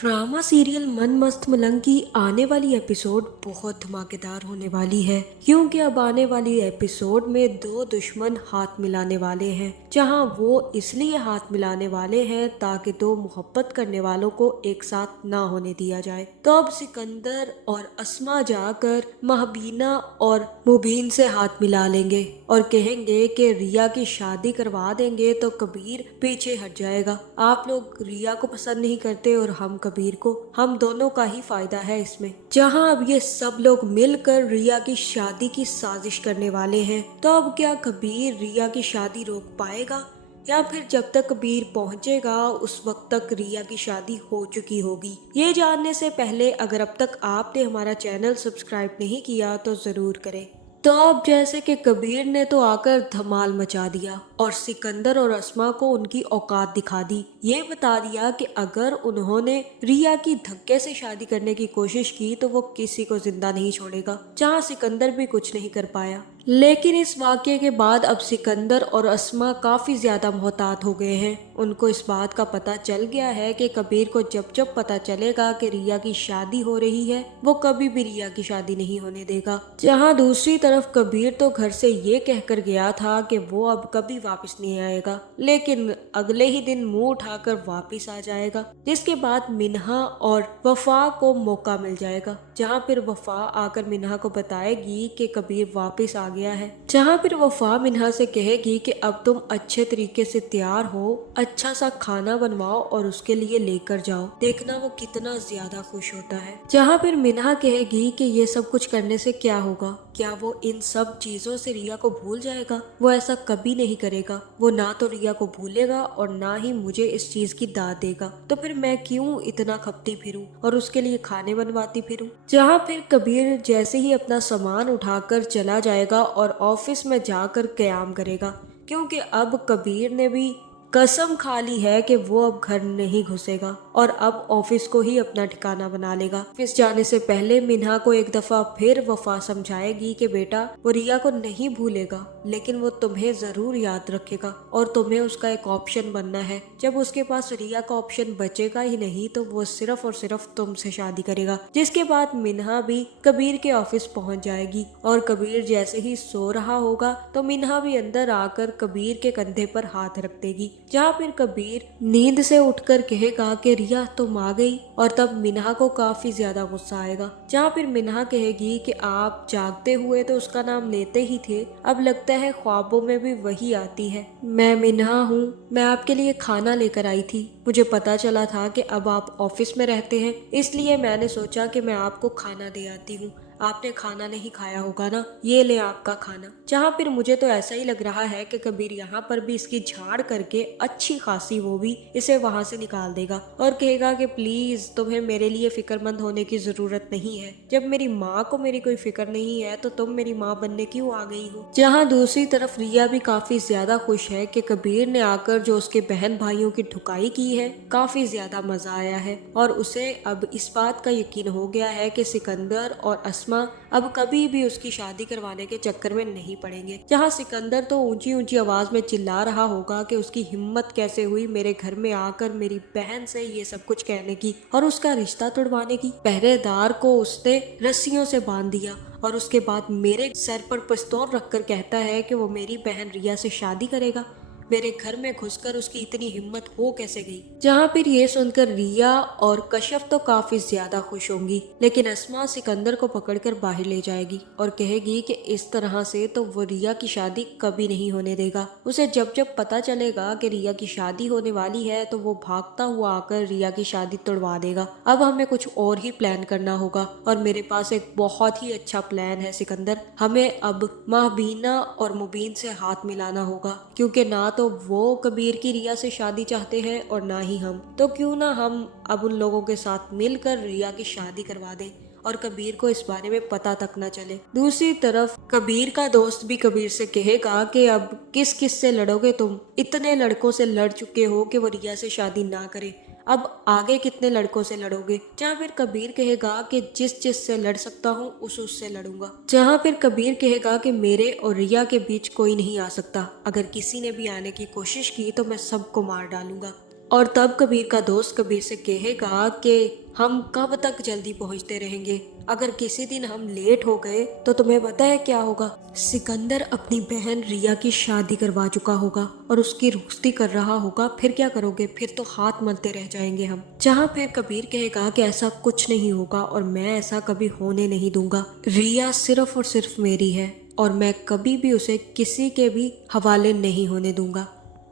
Drama serial मन मस्त मलंग की आने वाली एपिसोड बहुत धमाकेदार होने वाली है, क्योंकि अब आने वाली एपिसोड में दो दुश्मन हाथ मिलाने वाले हैं। जहां वो इसलिए हाथ मिलाने वाले हैं ताकि दो मोहब्बत करने वालों को एक साथ ना होने दिया जाए। तो अब सिकंदर और अस्मा जाकर महबीना और मुबीन से हाथ मिला लेंगे और कहेंगे कि रिया की शादी करवा देंगे तो कबीर पीछे हट जाएगा। आप लोग रिया को पसंद नहीं करते और हम कबीर को, हम दोनों का ही फायदा है इसमें। जहां अब ये सब लोग मिलकर रिया की शादी की साजिश करने वाले हैं, तो अब क्या कबीर रिया की शादी रोक पाएगा या फिर जब तक कबीर पहुंचेगा उस वक्त तक रिया की शादी हो चुकी होगी। ये जानने से पहले अगर अब तक आपने हमारा चैनल सब्सक्राइब नहीं किया तो जरूर करें। तो अब जैसे कि कबीर ने तो आकर धमाल मचा दिया और सिकंदर और अस्मा को उनकी औकात दिखा दी। ये बता दिया कि अगर उन्होंने रिया की धक्के से शादी करने की कोशिश की तो वो किसी को जिंदा नहीं छोड़ेगा। जहां सिकंदर भी कुछ नहीं कर पाया। लेकिन इस वाकये के बाद अब सिकंदर और अस्मा काफी ज्यादा मोहतात हो गए हैं। उनको इस बात का पता चल गया है कि कबीर को जब जब पता चलेगा कि रिया की शादी हो रही है वो कभी भी रिया की शादी नहीं होने देगा। जहां दूसरी तरफ कबीर तो घर से ये कहकर गया था कि वो अब कभी वापस नहीं आएगा, लेकिन अगले ही दिन मुंह उठाकर वापस आ जाएगा, जिसके बाद मिन्हा और वफा को मौका मिल जाएगा। जहां फिर वफा आकर मिन्हा को बताएगी कि कबीर वापस आ गया है। जहां फिर वफा मिन्हा से कहेगी कि अब तुम अच्छे तरीके से तैयार हो, अच्छा सा खाना बनवाओ और उसके लिए लेकर जाओ, देखना वो कितना ज्यादा खुश होता है। जहां फिर मिन्हा कहेगी कि ये सब कुछ करने से क्या होगा, क्या वो इन सब चीजों से रिया को भूल जाएगा। वो ऐसा कभी नहीं करेगा, वो ना तो रिया को भूलेगा और ना ही मुझे इस चीज की दाद देगा। तो फिर मैं क्यों इतना खपती फिरूं और उसके लिए खाने बनवाती फिरूं। जहां फिर कबीर जैसे ही अपना सामान उठाकर चला जाएगा और ऑफिस में जाकर कयाम करेगा, क्योंकि अब कबीर ने भी कसम खा ली है कि वो अब घर नहीं घुसेगा और अब ऑफिस को ही अपना ठिकाना बना लेगा। ऑफिस जाने से पहले मिन्हा को एक दफा फिर वफा समझाएगी कि बेटा वो रिया को नहीं भूलेगा, लेकिन वो तुम्हें जरूर याद रखेगा और तुम्हें उसका एक ऑप्शन बनना है। जब उसके पास रिया का ऑप्शन बचेगा ही नहीं तो वो सिर्फ और सिर्फ तुमसे शादी करेगा। जिसके बाद मिन्हा भी कबीर के ऑफिस पहुंच जाएगी और कबीर जैसे ही सो रहा होगा तो मिन्हा भी अंदर आकर कबीर के कंधे पर हाथ रख देगी। जहाँ फिर कबीर नींद से उठकर कहेगा कि रिया तुम आ गई, और तब मिन्हा को काफी ज्यादा गुस्सा आएगा। जहाँ फिर मिन्हा कहेगी कि आप जागते हुए तो उसका नाम लेते ही थे, अब लगता है ख्वाबों में भी वही आती है। मैं मिन्हा हूँ, मैं आपके लिए खाना लेकर आई थी। मुझे पता चला था कि अब आप ऑफिस में रहते हैं, इसलिए मैंने सोचा कि मैं आपको खाना दे आती हूँ। आपने खाना नहीं खाया होगा ना, ये ले आपका खाना। जहाँ फिर मुझे तो ऐसा ही लग रहा है कि कबीर यहाँ पर भी इसकी झाड़ करके अच्छी खासी वो भी इसे वहाँ से निकाल देगा और कहेगा कि प्लीज तुम्हें मेरे लिए फिक्रमंद होने की जरूरत नहीं है। जब मेरी माँ को मेरी कोई फिक्र नहीं है तो तुम मेरी माँ बनने क्यों आ गई हो। जहाँ दूसरी तरफ रिया भी काफी ज्यादा खुश है कि कबीर ने आकर जो उसके बहन भाइयों की ठुकाई की है, काफी ज्यादा मजा आया है और उसे अब इस बात का यकीन हो गया है कि सिकंदर और अस्मा अब कभी भी उसकी शादी करवाने के चक्कर में नहीं पड़ेंगे। जहाँ सिकंदर तो ऊंची ऊंची आवाज में चिल्ला रहा होगा कि उसकी हिम्मत कैसे हुई मेरे घर में आकर मेरी बहन से ये सब कुछ कहने की और उसका रिश्ता तोड़वाने की। पहरेदार को उसने रस्सियों से बांध दिया और उसके बाद मेरे सर पर पिस्तौल रखकर कहता है कि वो मेरी बहन रिया से शादी करेगा। मेरे घर में घुसकर उसकी इतनी हिम्मत हो कैसे गई। जहाँ फिर ये सुनकर रिया और कश्यप तो काफी ज्यादा खुश होंगी, लेकिन अस्मा सिकंदर को पकड़कर बाहर ले जाएगी और कहेगी कि इस तरह से तो वो रिया की शादी कभी नहीं होने देगा। उसे जब जब पता चलेगा कि रिया की शादी होने वाली है तो वो भागता हुआ आकर रिया की शादी तोड़वा देगा। अब हमें कुछ और ही प्लान करना होगा और मेरे पास एक बहुत ही अच्छा प्लान है सिकंदर। हमें अब महबीना और मुबीन से हाथ मिलाना होगा, क्योंकि ना तो वो कबीर की रिया से शादी चाहते हैं और ना ही हम, तो क्यों ना हम अब उन लोगों के साथ मिलकर रिया की शादी करवा दें और कबीर को इस बारे में पता तक न चले। दूसरी तरफ कबीर का दोस्त भी कबीर से कहेगा कि अब किस किस से लड़ोगे तुम, इतने लड़कों से लड़ चुके हो कि वो रिया से शादी ना करे, अब आगे कितने लड़कों से लड़ोगे। जहाँ फिर कबीर कहेगा कि जिस जिस से लड़ सकता हूँ उससे लड़ूंगा। जहाँ फिर कबीर कहेगा कि मेरे और रिया के बीच कोई नहीं आ सकता, अगर किसी ने भी आने की कोशिश की तो मैं सबको मार डालूंगा। और तब कबीर का दोस्त कबीर से कहेगा कि हम कब तक जल्दी पहुंचते रहेंगे, अगर किसी दिन हम लेट हो गए तो तुम्हें पता है क्या होगा। सिकंदर अपनी बहन रिया की शादी करवा चुका होगा और उसकी रुखसती कर रहा होगा, फिर क्या करोगे, फिर तो हाथ मलते रह जाएंगे हम। जहाँ फिर कबीर कहेगा कि ऐसा कुछ नहीं होगा और मैं ऐसा कभी होने नहीं दूंगा। रिया सिर्फ और सिर्फ मेरी है और मैं कभी भी उसे किसी के भी हवाले नहीं होने दूंगा।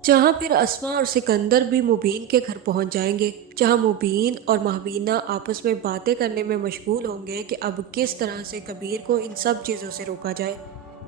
जहाँ फिर अस्मा और सिकंदर भी मुबीन के घर पहुंच जाएंगे, जहाँ मुबीन और महबीना आपस में बातें करने में मशगूल होंगे कि अब किस तरह से कबीर को इन सब चीज़ों से रोका जाए।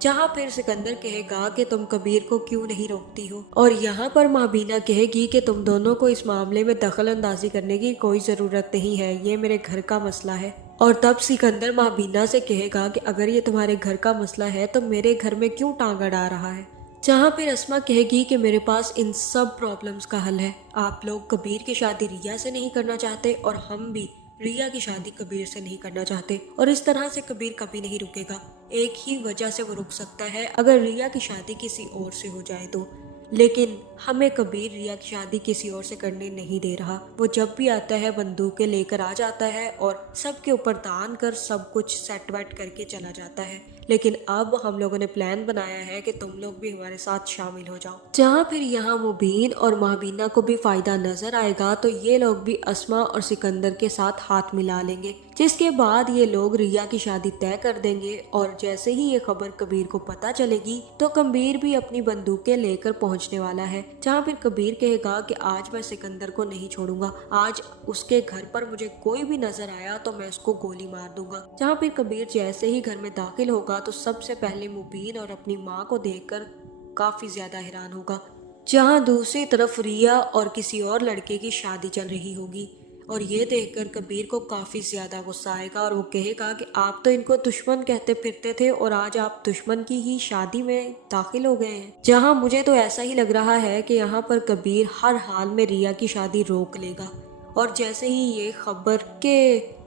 जहाँ फिर सिकंदर कहेगा कि तुम कबीर को क्यों नहीं रोकती हो, और यहाँ पर महबीना कहेगी कि तुम दोनों को इस मामले में दखल अंदाजी करने की कोई ज़रूरत नहीं है, ये मेरे घर का मसला है। और तब सिकंदर महबीना से कहेगा कि अगर ये तुम्हारे घर का मसला है तो मेरे घर में क्यों टांग अड़ा रहा है। जहाँ फिर अस्मा कहेगी कि मेरे पास इन सब प्रॉब्लम्स का हल है। आप लोग कबीर की शादी रिया से नहीं करना चाहते और हम भी रिया की शादी कबीर से नहीं करना चाहते, और इस तरह से कबीर कभी नहीं रुकेगा। एक ही वजह से वो रुक सकता है, अगर रिया की शादी किसी और से हो जाए तो। लेकिन हमें कबीर रिया की शादी किसी और से करने नहीं दे रहा। वो जब भी आता है बंदूकें लेकर आ जाता है और सबके ऊपर तान कर सब कुछ सेट वेट करके चला जाता है। लेकिन अब हम लोगों ने प्लान बनाया है कि तुम लोग भी हमारे साथ शामिल हो जाओ। जहाँ फिर यहाँ मुबीन और महबीना को भी फायदा नजर आएगा तो ये लोग भी अस्मा और सिकंदर के साथ हाथ मिला लेंगे, जिसके बाद ये लोग रिया की शादी तय कर देंगे। और जैसे ही ये खबर कबीर को पता चलेगी तो कबीर भी अपनी बंदूकें लेकर पहुंचने वाला है। जहाँ फिर कबीर कहेगा कि आज मैं सिकंदर को नहीं छोड़ूंगा, आज उसके घर पर मुझे कोई भी नजर आया तो मैं उसको गोली मार दूंगा। जहाँ फिर कबीर जैसे ही घर में दाखिल होगा तो सबसे पहले मुबीन और अपनी माँ को देखकर काफी ज्यादा हैरान होगा। जहाँ दूसरी तरफ रिया और किसी और लड़के की शादी चल रही होगी, और ये देखकर कबीर को काफी ज्यादा गुस्सा आएगा और वो कहेगा कि आप तो इनको दुश्मन कहते फिरते थे और आज आप दुश्मन की ही शादी में दाखिल हो गए हैं। जहाँ मुझे तो ऐसा ही लग रहा है कि यहाँ पर कबीर हर हाल में रिया की शादी रोक लेगा। और जैसे ही ये खबर के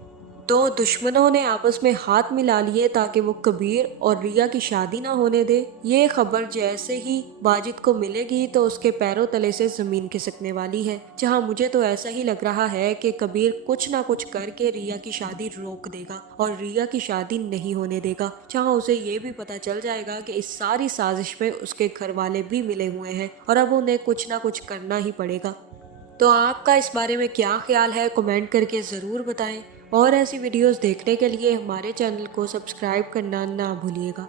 दो दुश्मनों ने आपस में हाथ मिला लिए ताकि वो कबीर और रिया की शादी ना होने दे, ये खबर जैसे ही बाजिद को मिलेगी तो उसके पैरों तले से जमीन खिसकने वाली है। जहां मुझे तो ऐसा ही लग रहा है कि कबीर कुछ ना कुछ करके रिया की शादी रोक देगा और रिया की शादी नहीं होने देगा। जहां उसे ये भी पता चल जाएगा कि इस सारी साजिश में उसके घर वाले भी मिले हुए हैं और अब उन्हें कुछ ना कुछ करना ही पड़ेगा। तो आपका इस बारे में क्या ख्याल है, कमेंट करके ज़रूर बताएं। और ऐसी वीडियोस देखने के लिए हमारे चैनल को सब्सक्राइब करना ना भूलिएगा।